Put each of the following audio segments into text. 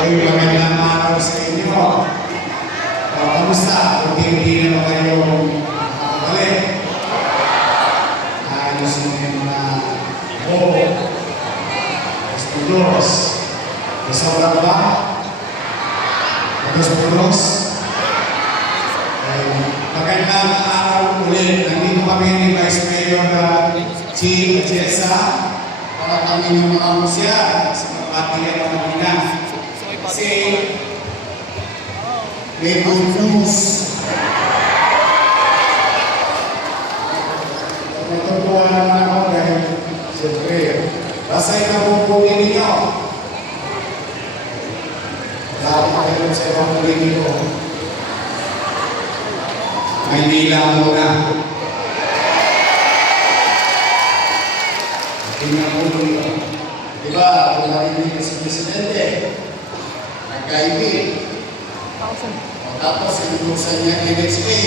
Ay, magandang araw sa inyo. Kamusta? Kung hindi naman kayo makakabalik. Ayos mo yung mga estudos. Kasama ba? Estudos? Magandang araw ulit. Nandito kami ni Vice Mayor Chi Atiesa para kami ng mga musya sa kapatigan ng Manila. Kasi may good news. Natutuwa naman ako dahil siyempre, basay na bumbukin ninyo. Lahat na kayo sa ibang buligin ko. Maynila muna. Tingnan mo dito. Diba, kung narinig ka si Presidente, nagkaibig. Tapos, inutusan niya NHA.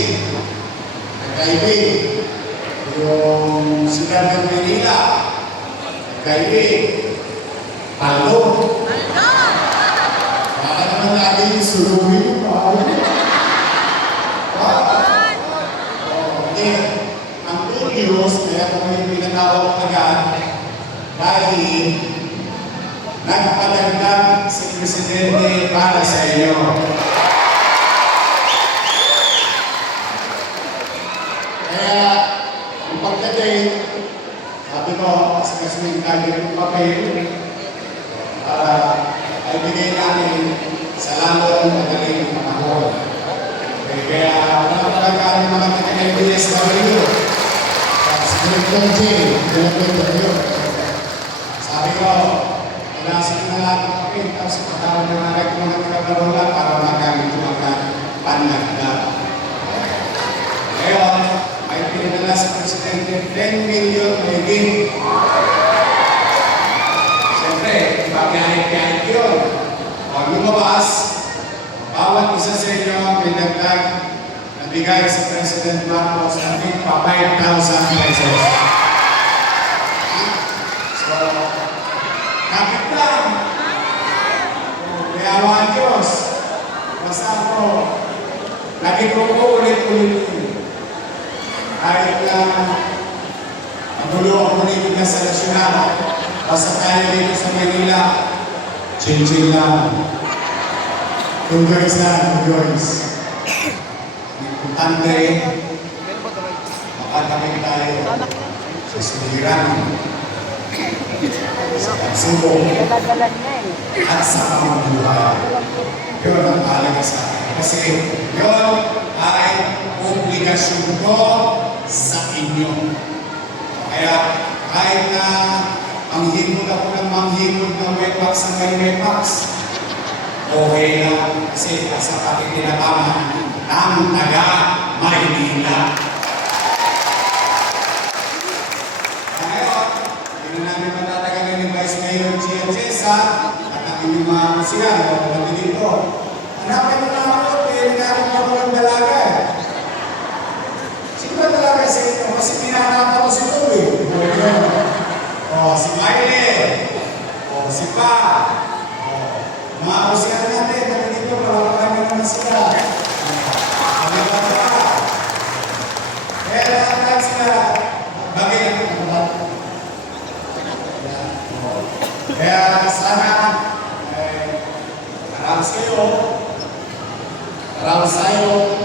Nagkaibig. Yung sikat ng Maynila. Nagkaibig. Palo. Baka naman natin yung suluhin yung palo. Ang good news, kaya kung may pinatawag agad, dahil nagpadagdag si Presidente para sa inyo. Kaya, ang pagdating, sabi ko, kasi may kagay ng papel, para ay bigay natin sa lalong madaling panahon. Kaya, napagkakaroon mga taga-LBSW, sa Director J, Director J, sabi ko, pinasin na lahat ng kapit, tapos pagkaroon na nalag mga taga-Barola para magamit yung mga panagdag. Ngayon, ay pinadala sa Presidente 10 million maging. Siyempre, pag-kahit-kahit yun. Pag lumabas, bawat isa sa inyo may dagdag na bigay sa President Marcos natin pa 5,000 pesos. So, kapit lang. Kaya mga Diyos, basta ako, lagi ko ulit-ulit. Kahit na magulo ang politika sa nasyonal, basta tayo dito sa Manila, chill-chill lang. Kung guys na, guys. Importante, makakabing tayo sa suliran, sa pagsubok, at sa pamumuhay. Yun ang halaga sa akin. Kasi yun ay obligasyon ko sa inyo. Kaya kahit na manghimod ako ng manghimod ng Wepax sa may Wepax, okay lang kasi sa ating tinataman ng taga-Maynila. Ngayon, hindi na namin matatagalin ni Vice Mayor Chi Atiesa at ang inyong mga musikan o pagdating dito. Hanapin mo na ako, pwede namin ako ng dalaga eh. Sino ba dalaga sa inyo? Kasi pinahanapan ko si Tuwi. O, si Miley. O, si Pa. Mga musikan natin, kami dito, palapakain naman sila. Kami ba ba? Kaya lahat sila, bagay ang pagkabat. Kaya sana, karamas kayo, karamas tayo.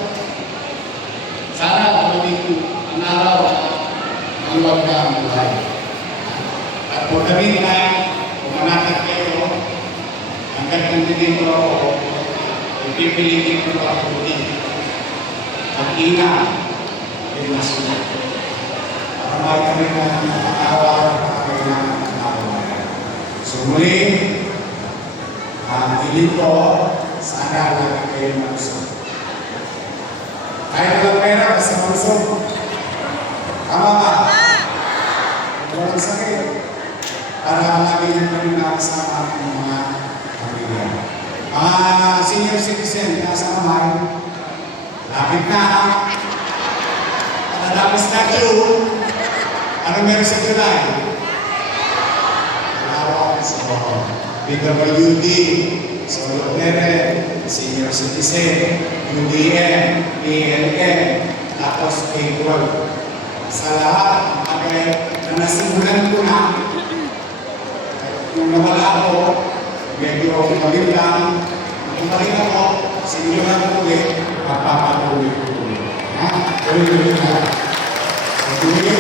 Sana magiging ang araw, ang huwag na ang buhay. At kung kami na, pumanakit kayo, hanggang nandito ako, ipipilitin ko ako din. Ang ina, ay masunod. Para may kami na nakakawa, kami na nakakawa. So muli, ang piling ko, sana lagi kayo malusog. Kahit walang pera, basta malusog. Tama ba? Walang sakit. Para lagi nyo kami nakasama ang mga pamilya. Mga senior citizen, nasa kamay, lapit na. Patadapos na June. Ano meron sa July? Alawa sa bawang. PWD, Solo Parent, Senior Citizen, UDM, ALM, tapos K-12. Sa lahat ng bagay na nasimulan ko na, nung nawala ako, medyo mabit lang, kung balik ako, sinulan ko ulit, magpapatuloy ko ulit. Ha? Tuloy-tuloy na. Tuloy,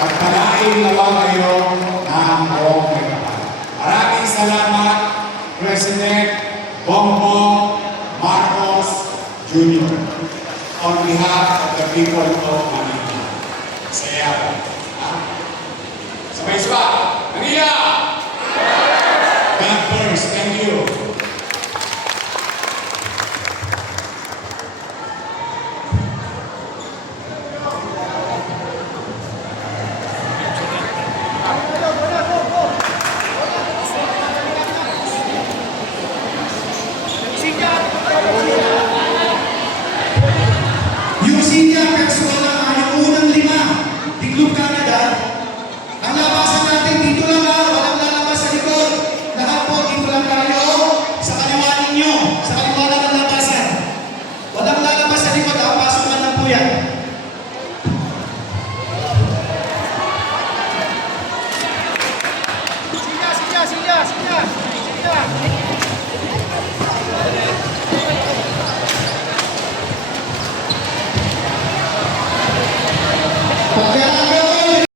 pagpalain nawa kayo ng buong may kapal. Maraming salamat, President Bongbong Marcos Jr. On behalf of the people of Manila. Saya ako. Sabay-sabay! Manila! God first. Thank you. Yung Sinja, personal lang, yung unang 5, Tiglog Canada. Ang labasan natin dito lang walang lalabas sa likod. Lahat po dito lang tayo sa kaliwa ninyo, sa kaliwa lang ang labasan. Walang lalabas sa likod, pasukan lang po yan.